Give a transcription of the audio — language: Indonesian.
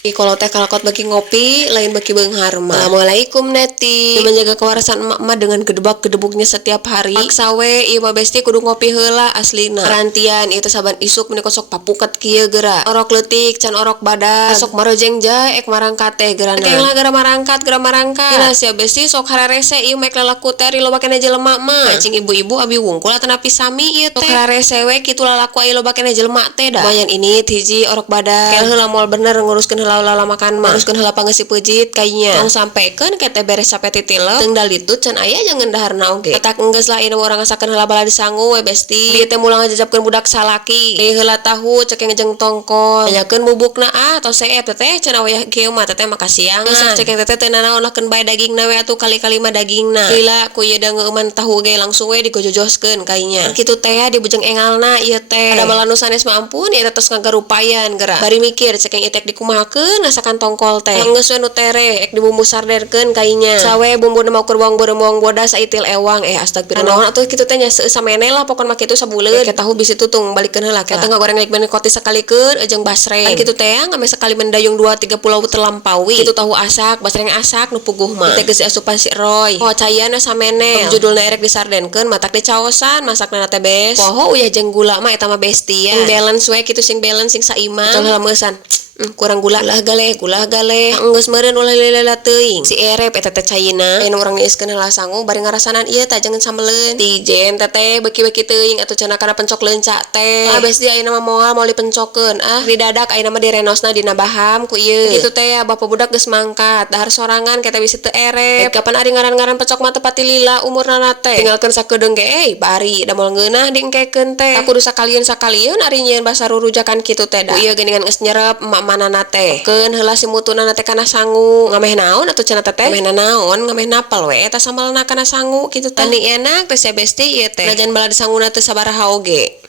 Kalau teh kalakot bagi ngopi, lain bagi beunghar mah. Assalamualaikum Neti. Menjaga kewarasan emak-emak dengan gedebak-gedebuknya setiap hari. Paksa we, ieu mah besti kudu ngopi heula aslina. Rantian itu saban isuk meni kosok papuket kieu geura. Orok leutik can orok badan. Sok marojeng jae ek marangkat teh geurana. Keng lah geura marangkat. Geuna sia besti sok hararese ieu mek lalaku teh ri loba keneh jelema mah. Cing ibu-ibu abi wungkul atanapi sami ieu teh. Sok hararese we kitu lalaku aya loba keneh jelema teh da. Lumayan ini hiji orok badan. Kel heula moal bener nguruskeun heula makan mah. Nguruskeun heula pangeusih peujit kainya. Tong sampekeun kete beres sape titileuk. Teung dalitut can aya jangan daharna oge. Petak enggeus lah ieu urang ngasakeun heula bala disangu we besti. Dieu teh mulang ngajajabkeun budak salaki. Deui heula tahu cek ngejeng tongkol. Tanyakeun bubukna tos seep teh can awayah kieu mah teteh makasiangan. Sok cek teteh teu nanaonakeun bae dagingna we atuh kali-kali mah dagingna. Lila ku ieu da ngeuman tahu ge langsung we digojojoskeun kainya. Kitu teh dibujeng engalna ieu teh. Ada malah nu sanes mah ampun ieu tos ngagarupayan geura. Bari mikir cek ieu dikumahakeun asakan tongkol teh. Geus we nu tere ek dibumbu sarderkeun kainya. Sawe bumbuna mah ukur bawang bodas saitil ewang astagfirullah. Naon atuh kitu teh nya seueur samene lah pokon mah kitu sabuleun. Ke tahu bisi tutung balikeun heula kita ngagoreng lik bener koti sakalikeun jeung basreng. Kitu teh ngame sakali mendayung 2-3 pulau terlampaui. Kitu tahu asak, basreng asak nu puguh mah. Teh geus asupan si Roy. Poho cayana samene. Judulna erek disardenkeun matak dicaosan masakna teh bes. Poho uyah jeung gula mah eta mah besti ya. Balance we kitu sing balance sing saiman. Tong heula meusan. Kurang gula gale geus meureun ulah lila teuing si erep eta teh caina anu urang niiskeun heula sangu bari ngarasanan ieu tah jangan sameleun tijen teteh beki-beki teuing atuh cenah kana pencok leunca teh bes di ayeuna mah moal dipencokeun di dadak ayeuna mah direnosna dina baham ku ieu kitu teh ya bapak budak geus mangkat dahar sorangan kita bisi teu erep kapan ari ngaran-ngaran pencok mah teu pati lila umurna teh tinggalkeun sakedeung ge bari da moal ngeunah diengkekeun teh kudu sakalian ari nyieun basa rurujakan kitu teh da ieu geuningan geus nyerep manana teh keun heula si mutuna teh kana sangu ngameh naon atuh cenah teh ngameh naon ngameh napal we eta samalna kana sangu kitu teh tani enak teh sia besti ieu teh najan bala disanguna teh sabaraha oge.